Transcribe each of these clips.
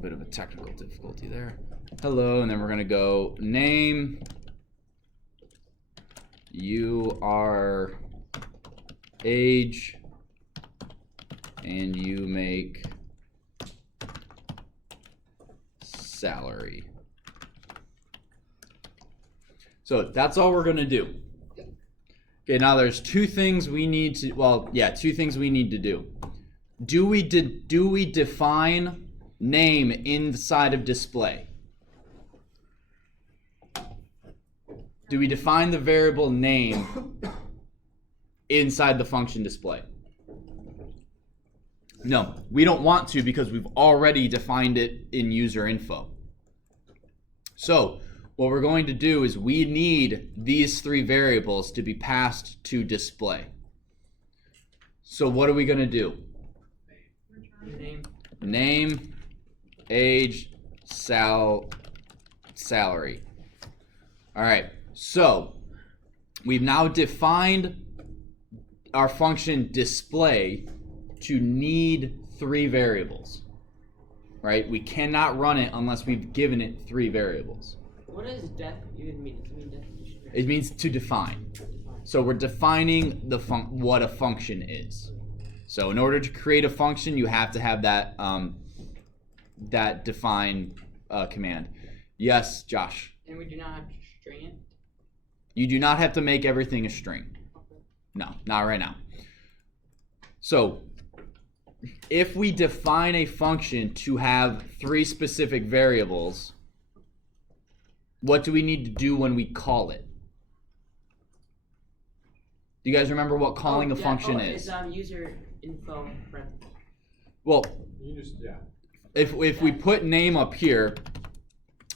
bit of a technical difficulty there. Hello, and then we're going to go name. You are age, and you make salary. So that's all we're going to do. Okay, now there's two things we need to, two things we need to do. Do we define name inside of display? Do we define the variable name inside the function display? No, we don't want to because we've already defined it in user info. So what we're going to do is we need these three variables to be passed to display. So what are we going to do? Name, age, salary. All right, so we've now defined our function display to need three variables, right? We cannot run it unless we've given it three variables. What does def even mean? Does it mean definition? It means to define. So we're defining the what a function is. So in order to create a function, you have to have that that define command. Yes, Josh. And we do not have to string it? You do not have to make everything a string. Okay. No, not right now. So if we define a function to have three specific variables, what do we need to do when we call it? Do you guys remember what calling a function is? It's user info. Well, you just, if we put name up here,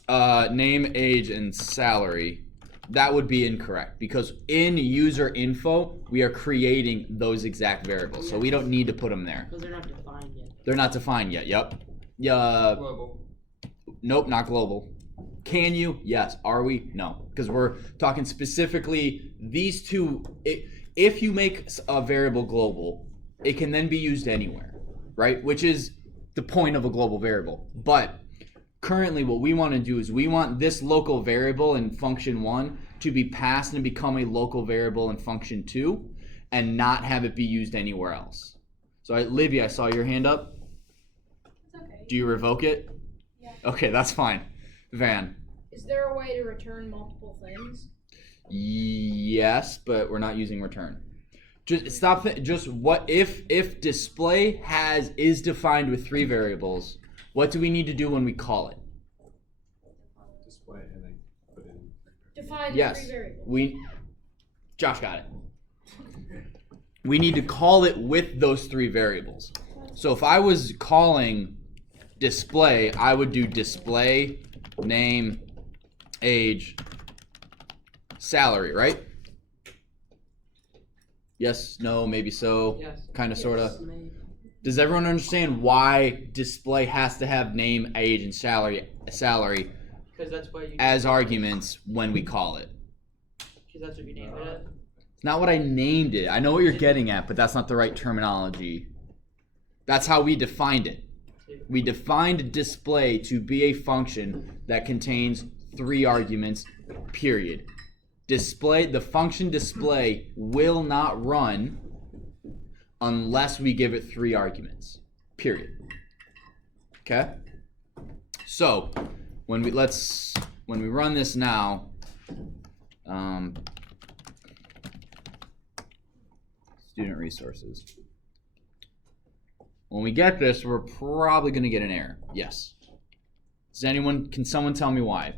name, age, and salary, that would be incorrect because in user info we are creating those exact variables, so we don't need to put them there. Because they're not defined yet. They're not defined yet. Yep. global. Nope, not global. Can you? Yes. Are we? No, because we're talking specifically these two. If you make a variable global, it can then be used anywhere, right? Which is the point of a global variable. But currently what we want to do is we want this local variable in function 1 to be passed and become a local variable in function 2 and not have it be used anywhere else. So Livia, I saw your hand up. It's okay. Do you revoke it? Yeah. Okay, that's fine. Van. Is there a way to return multiple things? Yes, but we're not using return. Just stop. Just what if display is defined with 3 variables? What do we need to do when we call it? Display and then put in. Define Yes, 3 variables. Josh got it. We need to call it with those 3 variables. So if I was calling display, I would do display, name, age, salary, right? Yes, no, maybe so, Yes. kind of, sort of. Yes, maybe. Does everyone understand why display has to have name, age, and salary Because that's what you. as arguments when we call it? Because that's what you named it as. It's not what I named it. I know what you're getting at, but that's not the right terminology. That's how we defined it. We defined display to be a function that contains 3 arguments, period. The function display will not run unless we give it 3 arguments, period. Okay? So, when we run this now, student resources. When we get this, we're probably going to get an error. Yes. Can someone tell me why?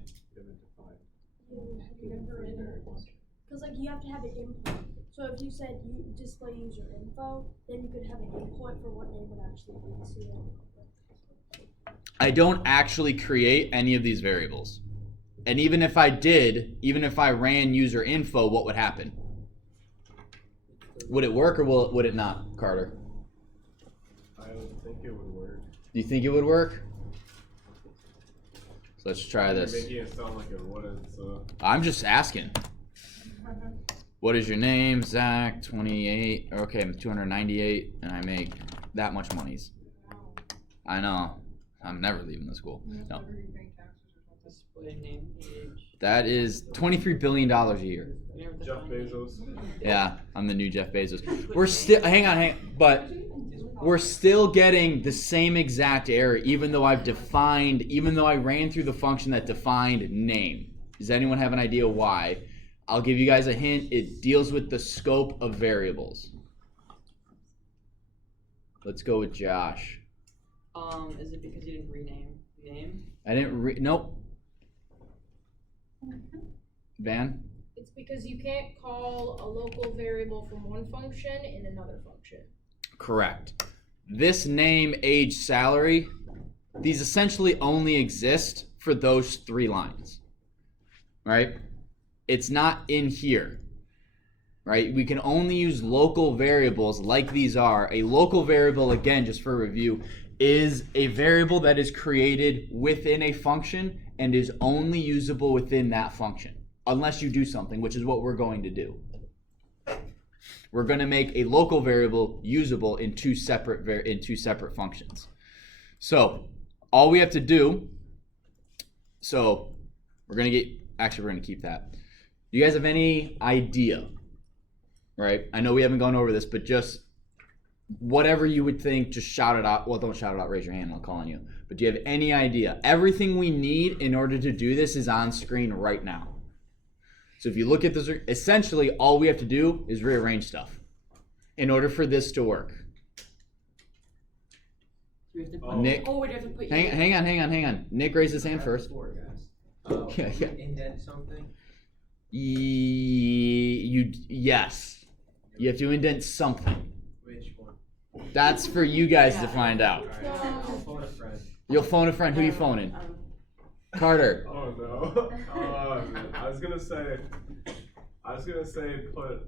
Because like you have to have an input. So if you said you display user info, then you could have an input for what name would actually be. I don't actually create any of these variables. And even if I did, even if I ran user info, what would happen? Would it work or would it not, Carter? I don't think it would work. Do you think it would work? So let's try this. You're making it sound like it wouldn't, so. I'm just asking. What is your name? Zach, 28. Okay, I'm 298, and I make that much monies. I know. I'm never leaving the school. No. Display name, age. That is $23 billion a year. You never Jeff define it. Bezos. Yeah, I'm the new Jeff Bezos. We're still, hang on, but we're still getting the same exact error, even though I ran through the function that defined name. Does anyone have an idea why? I'll give you guys a hint. It deals with the scope of variables. Let's go with Josh. Is it because you didn't rename name? I didn't nope. Van? It's because you can't call a local variable from one function in another function. Correct. This name, age, salary, these essentially only exist for those 3 lines. Right? It's not in here. Right? We can only use local variables like these are. A local variable, again, just for review, is a variable that is created within a function and is only usable within that function, unless you do something, which is what we're going to do. We're going to make a local variable usable in two separate functions. So all we have to do, we're going to keep that. Do you guys have any idea, right? I know we haven't gone over this, but just whatever you would think, just shout it out. Well, don't shout it out, raise your hand, I'll call on you. But do you have any idea? Everything we need in order to do this is on screen right now. So if you look at this, essentially all we have to do is rearrange stuff in order for this to work. We have to put, Nick, we have to put hang on. Nick raised his hand first. Yeah. Indent something? Yes. You have to indent something. Which one? That's for you guys to find out. Alright, I'll phone a friend. You'll phone a friend. Who you phoning? Carter. Oh no. Man. I was gonna say put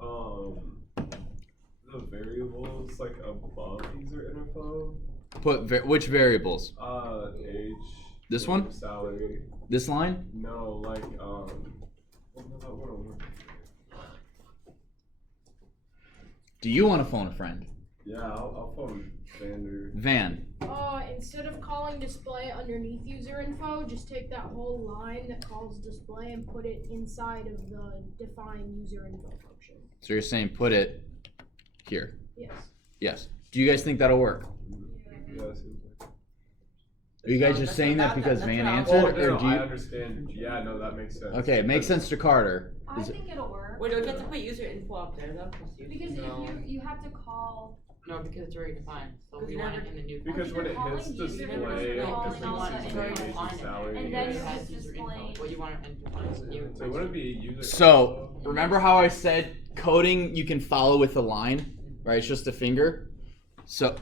the variables like above user info. Put which variables? Age. This one? Salary. This line? No, like Do you want to phone a friend? Yeah, I'll phone Vander. Van. Instead of calling display underneath user info, just take that whole line that calls display and put it inside of the define user info function. So you're saying put it here? Yes. Yes. Do you guys think that'll work? Yeah, Are you guys just saying that because Van answered? oh, Or no, do I you... understand. Yeah, no, that makes sense. Okay, it makes sense to Carter. I think it'll work. Wait, do we have to put user info up there though? Because No. if you have to call. No, because it's already defined. So we Because want it in the new Because when it hits Calling user display, info, it no, just no, sees no, age no, and salary. And then it you has just user info. display. What you want it defined new. So would it be user So, info? remember how I said coding you can follow with a line? Right? It's just a finger. So,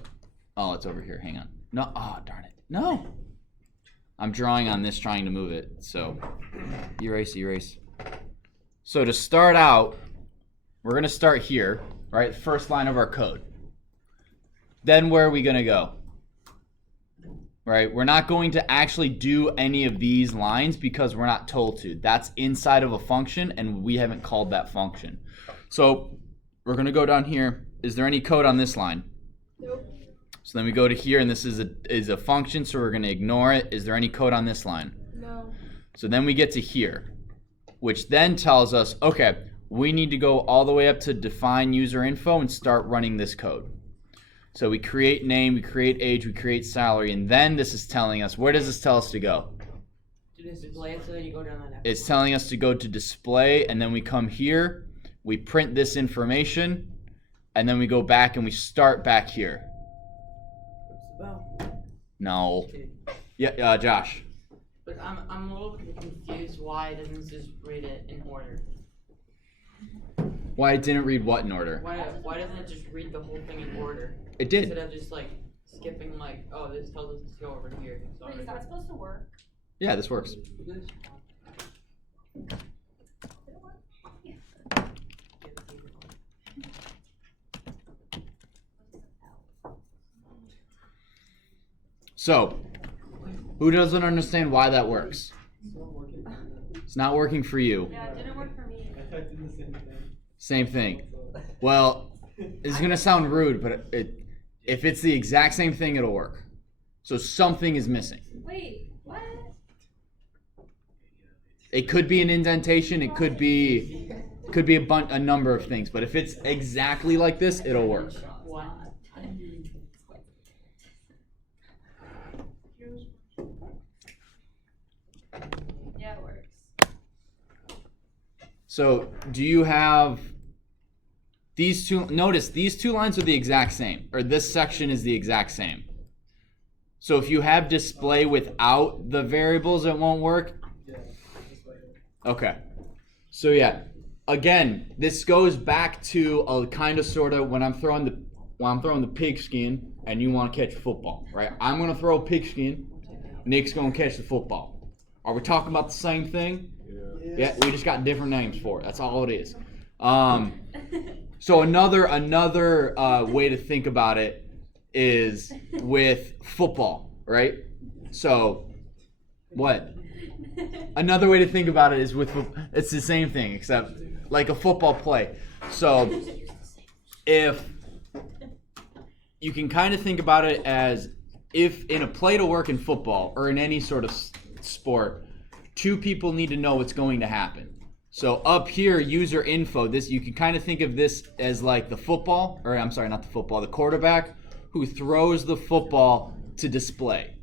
oh, it's over here. Hang on. No, oh, darn it. No. I'm drawing on this trying to move it. So, erase. So to start out, we're going to start here, right? First line of our code. Then where are we going to go? Right? We're not going to actually do any of these lines because we're not told to. That's inside of a function and we haven't called that function. So we're going to go down here. Is there any code on this line? Nope. So then we go to here and this is a function, so we're going to ignore it. Is there any code on this line? No. So then we get to here, which then tells us, okay, we need to go all the way up to define user info and start running this code. So we create name, we create age, we create salary, and then this is telling us, where does this tell us to go? To display it so that you go down the next It's telling us to go to display, and then we come here, we print this information, and then we go back and we start back here. Well, No. Yeah, Josh. but I'm a little bit confused why it doesn't just read it in order. Why it didn't read what in order? Why doesn't it just read the whole thing in order? It did. Instead of just like skipping like, oh, this tells us to go over here. So Wait, is that supposed to work? Yeah, this works. So, who doesn't understand why that works? It's not working for you. Yeah, it didn't work for me. I typed in the same thing. Same thing. Well, it's gonna sound rude, but if it's the exact same thing, it'll work. So something is missing. Wait, what? It could be an indentation. It could be a number of things. But if it's exactly like this, it'll work. One. Yeah, it works. So do you have these two? Notice these two lines are the exact same, or this section is the exact same. So if you have display without the variables, it won't work. Okay. So yeah, again, this goes back to a kind of sort of when I'm throwing the pigskin and you want to catch a football, right? I'm gonna throw a pigskin. Nick's gonna catch the football. Are we talking about the same thing? Yeah, we just got different names for it. That's all it is. So another way to think about it is with football, right? So what? Another way to think about it is it's the same thing except like a football play. So if you can kind of think about it as if in a play to work in football or in any sort of sport, two people need to know what's going to happen. So up here, user info, this you can kind of think of this as like the quarterback who throws the football to display.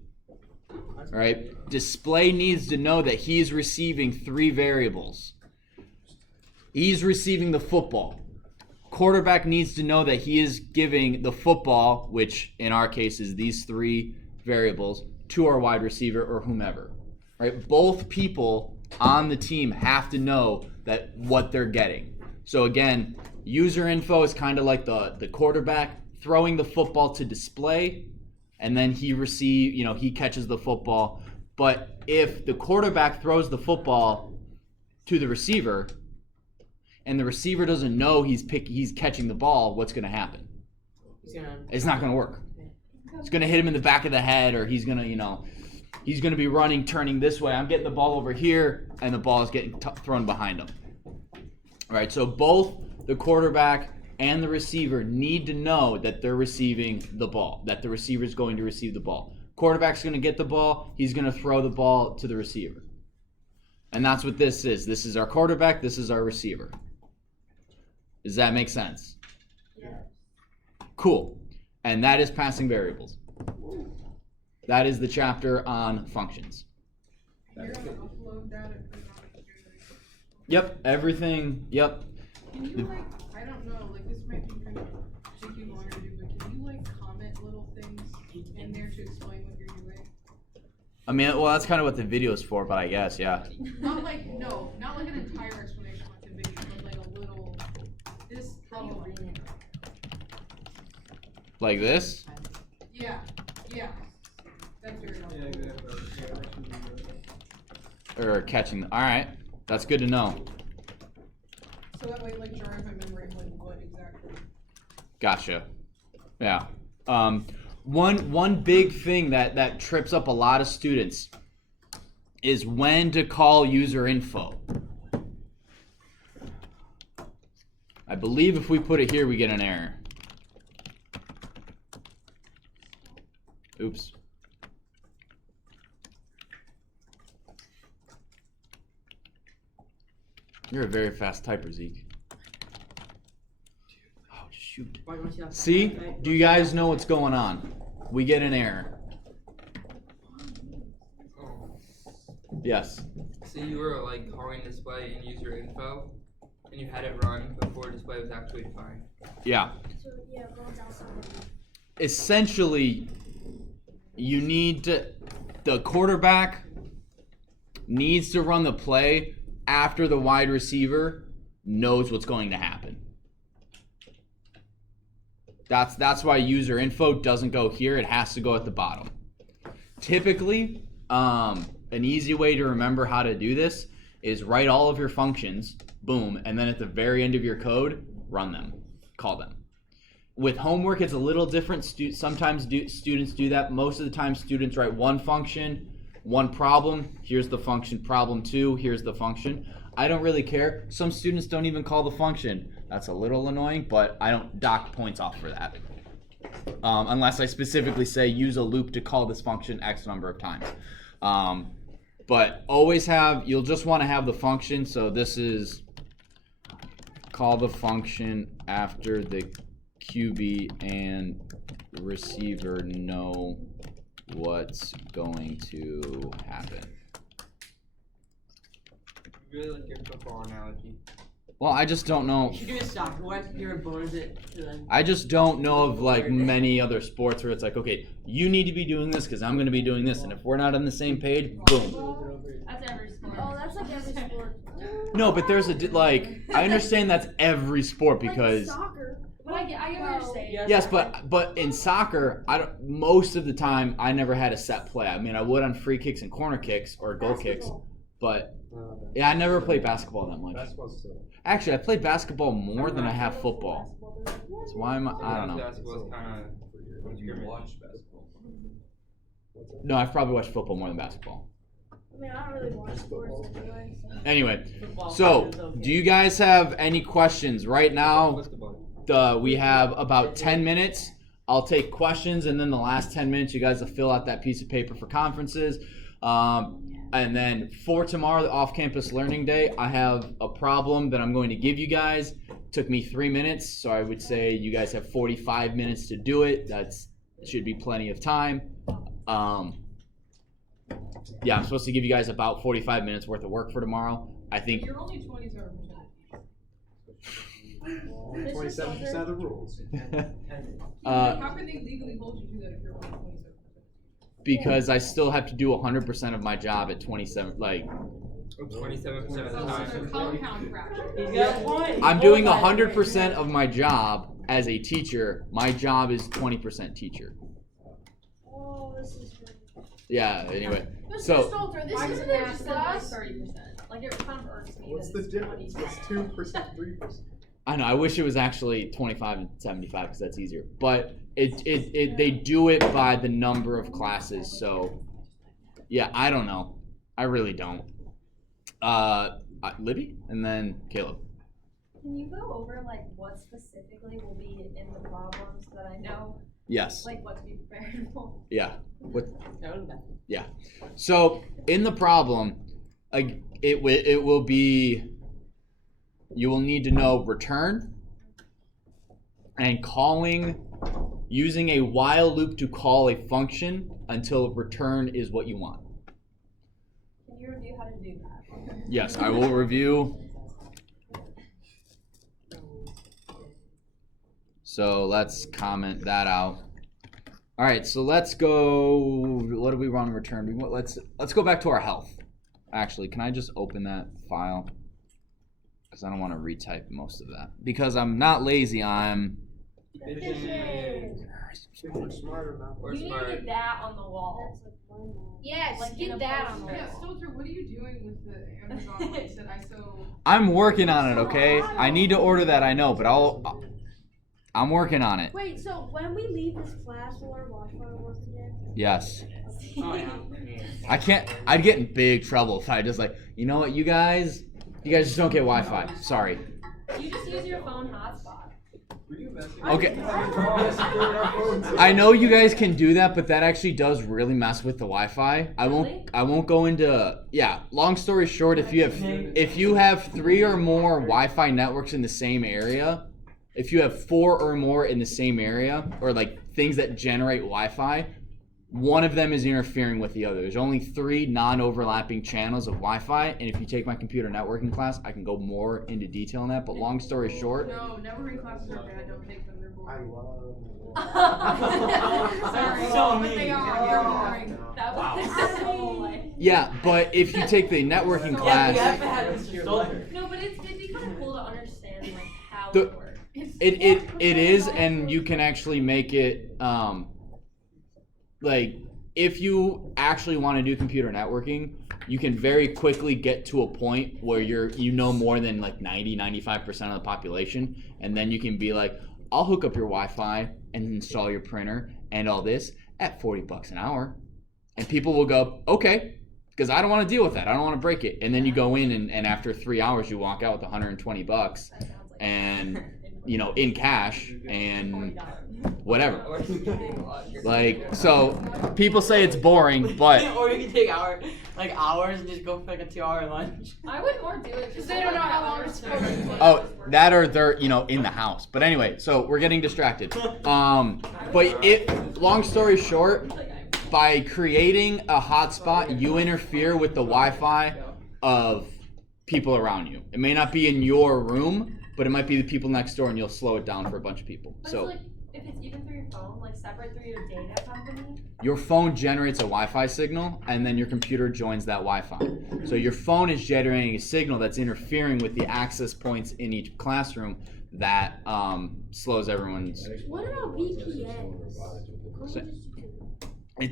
All right? Display needs to know that he's receiving three variables. He's receiving the football. Quarterback needs to know that he is giving the football, which in our case is these three variables, to our wide receiver or whomever. Right? Both people on the team have to know that what they're getting. So again, user info is kind of like the quarterback throwing the football to display, and then he catches the football. But if the quarterback throws the football to the receiver and the receiver doesn't know he's catching the ball, what's going to happen? It's not going to work. It's going to hit him in the back of the head, or he's going to be running, turning this way. I'm getting the ball over here, and the ball is getting thrown behind him. All right, so both the quarterback and the receiver need to know that they're receiving the ball, that the receiver is going to receive the ball. Quarterback's going to get the ball. He's going to throw the ball to the receiver. And that's what this is. This is our quarterback. This is our receiver. Does that make sense? Yeah. Cool. And that is passing variables. That is the chapter on functions. You're gonna upload that and put it on the computer. Yep, everything, yep. Can you I don't know, this might be kind of tricky longer to do, but can you comment little things in there to explain what you're doing? I mean, well, that's kind of what the video is for, but I guess, yeah. Not not an entire explanation like the video, but a little, this probably. Like this? Yeah. That's very helpful. Yeah, exactly. Or catching, all right. That's good to know. So that way, jars my memory of what exactly. Gotcha. Yeah. One big thing that trips up a lot of students is when to call user info. I believe if we put it here, we get an error. Oops. You're a very fast typer, Zeke. Oh, shoot. See? Do you guys know what's going on? We get an error. Yes. So you were calling display in user info, and you had it run before display was actually defined. Yeah. So yeah, it runs outside of it. Essentially, you need to, the quarterback needs to run the play after the wide receiver knows what's going to happen. That's why user info doesn't go here. It has to go at the bottom. Typically, an easy way to remember how to do this is write all of your functions, boom, and then at the very end of your code, run them, call them. With homework, it's a little different. Sometimes students do that. Most of the time, students write one function, one problem. Here's the function. Problem 2. Here's the function. I don't really care. Some students don't even call the function. That's a little annoying, but I don't dock points off for that. unless I specifically say use a loop to call this function X number of times. But always you'll just want to have the function. So this is call the function after the QB and receiver know what's going to happen. Really like your football analogy. Well, I just don't know. You should do a soccer one. You're a bonus it to them. I just don't know of like many other sports where it's like, okay, you need to be doing this because I'm going to be doing this, and if we're not on the same page, boom. That's every sport. Oh, that's like every sport. No, but there's I understand that's every sport because Like soccer. But I get what you're saying. yes, but in soccer, most of the time I never had a set play. I mean, I would on free kicks and corner kicks or goal kicks, but yeah, I never played basketball that much. Basketball's still. Actually, I played basketball more than I have football. So why am I don't know. Basketball's kind of You watch basketball. What's that? No, I've probably watched football more than basketball. I mean, I don't really watch sports anyway. So. Anyway, Football so is okay. do you guys have any questions right now? We have about 10 minutes. I'll take questions, and then the last 10 minutes, you guys will fill out that piece of paper for conferences. And then for tomorrow, the off-campus learning day, I have a problem that I'm going to give you guys. Took me 3 minutes, so I would say you guys have 45 minutes to do it. That should be plenty of time. Yeah, I'm supposed to give you guys about 45 minutes worth of work for tomorrow. I think You're only 27%. 27% of the rules. How can they legally hold you to that if you're only 27%? because I still have to do 100% of my job at 27. Like 27% of the So time. it's a compound fraction. He's got a point. I'm doing 100% of my job as a teacher. My job is 20% teacher. Oh, this is good. Yeah. Anyway, Mr. so Stolter, this Why isn't would a they just class. 30%? Like it kind of irks me. What's that the it's difference? 20. It's 2%, 3%. I know. I wish it was actually 25 and 75 because that's easier. But they do it by the number of classes. So yeah, I don't know. I really don't. Libby and then Caleb. Can you go over like what specifically will be in the problems so that I know Yes. like what to be prepared for? Yeah. What? That was bad. Yeah. So in the problem, it will be. You will need to know return and using a while loop to call a function until return is what you want. Can you review how to do that? Yes, I will review. So let's comment that out. All right, so let's go. What do we want to return? Let's go back to our health. Actually, can I just open that file? Because I don't want to retype most of that. Because I'm not lazy. I'm. We're smarter now. We're You need to smart. get that on the wall. Yes, Like in get a that post- on the Yeah, wall. Stilter, what are you doing with the Amazon links that I so? I'm working on it. Okay. I need to order that. I know, but I'm working on it. Wait, so when we leave this class, will our Wi-Fi work again? Yes. Oh yeah. I can't. I'd get in big trouble if I just like. You know what, you guys just don't get Wi-Fi. Sorry. You just use your phone hotspot. Okay. I know you guys can do that, but that actually does really mess with the Wi-Fi. I won't go into. Yeah. Long story short, if you have 3 or more Wi-Fi networks in the same area, if you have 4 or more in the same area, or like things that generate Wi-Fi, one of them is interfering with the other. There's only 3 non-overlapping channels of Wi-Fi, and if you take my computer networking class, I can go more into detail on that. But long story short, No, networking classes are bad. Don't take them. They're I boring. love. Sorry, So but they mean. are. They're boring. That was so like. yeah. But if you take the networking Yeah, class, we have to have Mr. Stolter. No, but it'd be kind of cool to understand like how The- it works. it is, and you can actually make it like if you actually want to do computer networking, you can very quickly get to a point where you know more than like 95% of the population, and then you can be like, I'll hook up your Wi-Fi and install your printer and all this at $40 an hour, and people will go, okay, because I don't want to deal with that. I don't want to break it. And then you go in and after 3 hours you walk out with $120, That sounds like and you know, in cash and whatever. Or you can take a lot. Like, so people say it's boring, but or you can take hours and just go for like a 2-hour lunch. I would more do it Because they don't know how long it's supposed to take. oh, that or they're, you know, in the house. But anyway, so we're getting distracted. But long story short, by creating a hotspot, you interfere with the Wi-Fi of people around you. It may not be in your room, but it might be the people next door, and you'll slow it down for a bunch of people. But So it's like, if it's even through your phone, like separate through your data company. your phone generates a Wi-Fi signal, and then your computer joins that Wi-Fi. So your phone is generating a signal that's interfering with the access points in each classroom that slows everyone's. What about VPNs? So-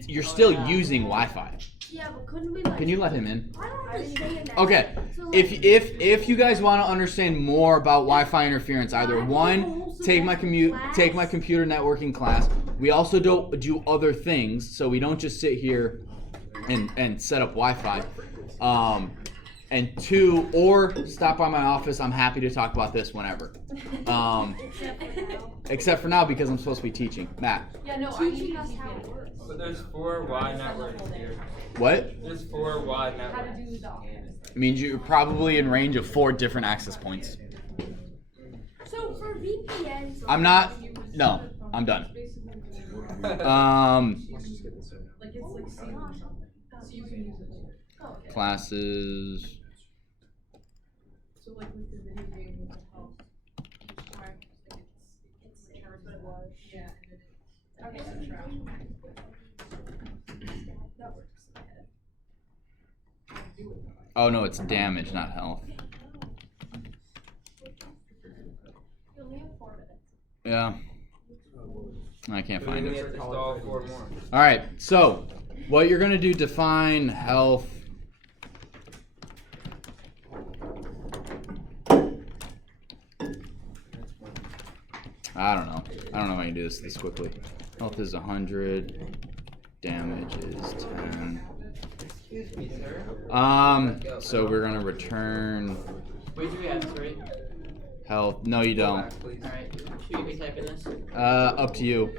You're still using Wi-Fi. Yeah, but couldn't we like? Can you let him in? I don't understand that. Okay. So, like, If you guys want to understand more about Wi-Fi interference, either one, take my computer networking class. We also do other things, so we don't just sit here and set up Wi-Fi. And two, or stop by my office. I'm happy to talk about this whenever. Except for now because I'm supposed to be teaching. Matt. Yeah, no, teaching us how it works. But there's 4 Y networks here. What? There's 4 Y How to networks. do the office. It means you're probably in range of 4 different access points. So for VPNs, I'm not. No, I'm done. Like it's like seamless. So you can use it. Classes. So like with the video game with the health, each time like it's returns what it was. Yeah, and then it subtracts. That works. Oh no, it's damage, not health. You only have 4 minutes. Yeah. I can't find We it. have to install 4 more. All right. So, what you're gonna do? Define health. I don't know. I don't know how you do this quickly. Health is 100. Damage is 10. Excuse me, sir. So we're gonna return Wait, do we have this right? health. No, you Go don't. back, please. Alright. Should we be typing this? Up to you.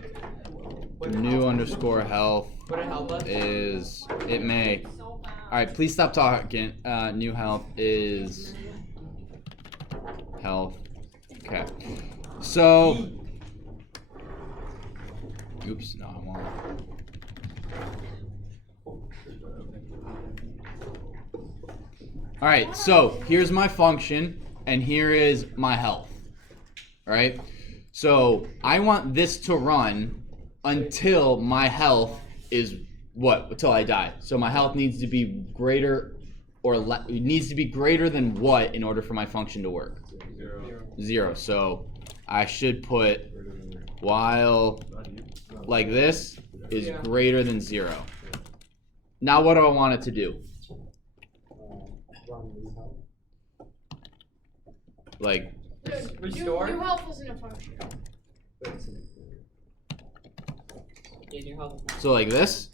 Would it New help? underscore health Would it help us? is. It may. All right. Please stop talking. New health is health. Okay. So. Oops. No, I want. All right, so here's my function, and here is my health. All right, so I want this to run until my health is what? Until I die. So my health needs to be greater, or it needs to be greater than what in order for my function to work? 0. So I should put while like this is greater than 0. Now what do I want it to do? Like, Restore? New health isn't a function. Yeah, new health. so like this?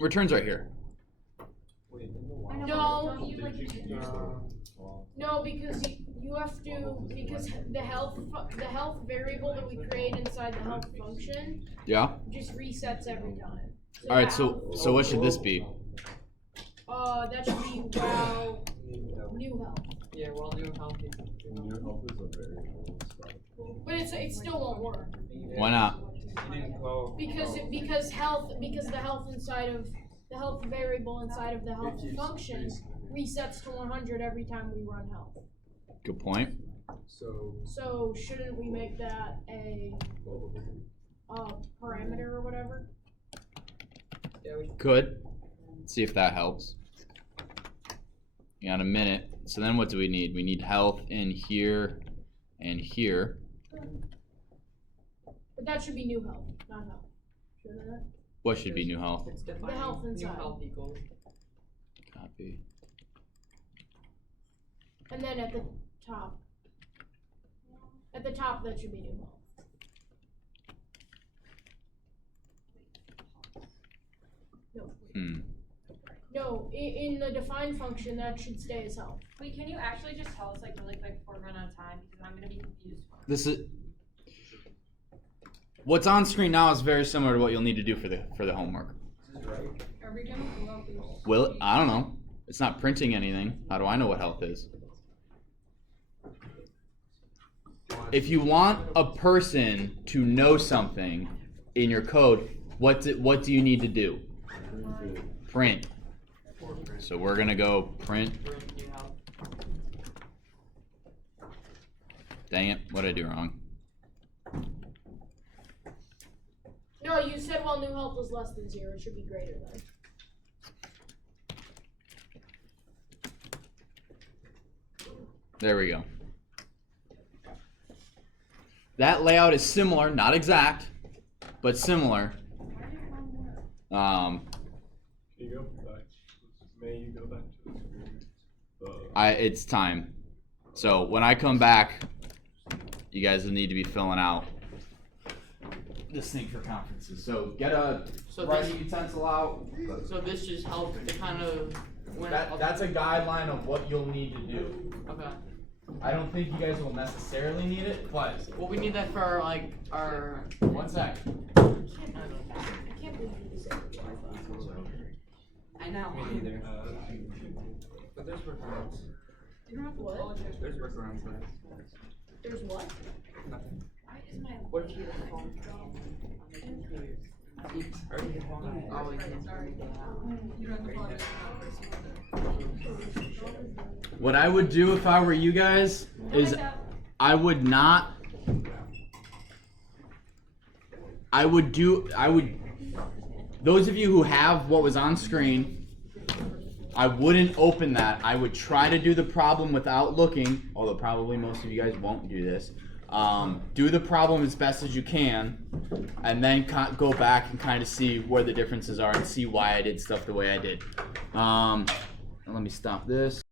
Returns right here. No, no, because you have to, because the health variable that we create inside the health function Yeah? just resets every time. Alright, that so what should this be? that should be wow, new health. Yeah, well, new health. But it still won't work. Why not? You didn't call. Because the health inside of the health variable inside of the health function resets to 100 every time we run health. Good point. So shouldn't we make that a parameter or whatever? Yeah, we Could. See if that helps. You got a minute. So then what do we need? We need health in here and here. But that should be new health, not health. Shouldn't it? What should be new health? It's defining health new inside. health equals. Copy. And then at the top that should be new health. No. Hmm. No, in the define function, that should stay as health. Wait, can you actually just tell us like really quick before we run out of time because I'm gonna be confused. This is what's on screen now is very similar to what you'll need to do for the homework. This is right. Are we gonna pull out those? Will I don't know. It's not printing anything. How do I know what health is? If you want a person to know something in your code, what do you need to do? Print. So we're gonna go print. Dang it! What did I do wrong? No, you said while new health was less than 0, it should be greater than. There we go. That layout is similar, not exact, but similar. Can you go back? May you go back to the screen? It's time. So when I come back, you guys will need to be filling out this thing for conferences. So get a So writing utensil out. So this just helps to kind of That's a guideline of what you'll need to do. Okay. I don't think you guys will necessarily need it, but Well, we need that for our. one sec. I can't believe you said it. I know. Me neither. But there's workarounds. You don't have to What? apologize. There's workarounds for that. There's what? Nothing. Why is my What if you have a phone? Already have one. Oh, we Right, can. sorry. You don't have to apologize for that. What I would do if I were you guys is I would not. I would. Those of you who have what was on screen, I wouldn't open that. I would try to do the problem without looking, although probably most of you guys won't do this. Do the problem as best as you can, and then go back and kind of see where the differences are and see why I did stuff the way I did. Let me stop this.